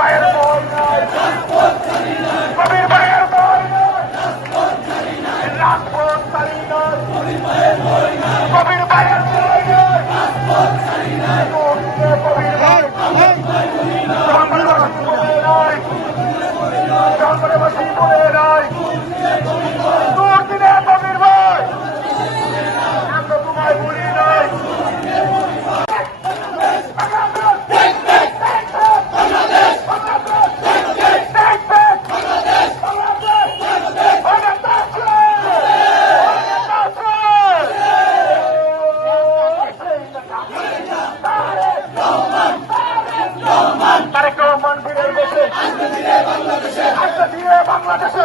ভাইয়ের ভয় নাই, কবির ভাইয়ের ভয় নাই, রাজপথ ছাড়ি নাই, কবির ভাইয়ের ভয় নাই, কবির ভাই জঙ্গলবাসী বলে নাই, জঙ্গলবাসী বলে নাই, দুর্দিনে কবির ভাই আমরা তোমায় বলি নাই। তারেক রহমান বীরের দেশে, আজকে ফিরে বাংলাদেশে,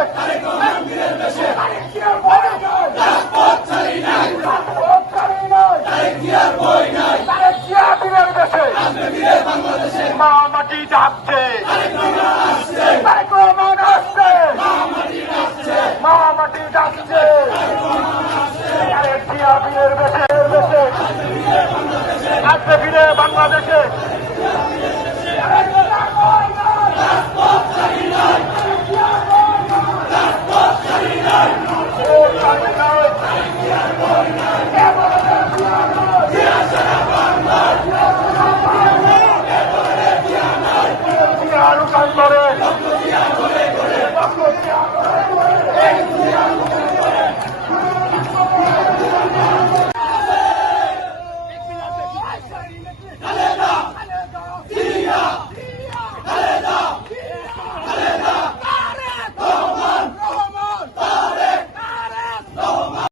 মা মাটি ডাকছে, তারেক রহমান আসছে, মা মাটি ডাকছে, তারেক জিয়া বীরের দেশে, আজকে ফিরে বাংলাদেশে।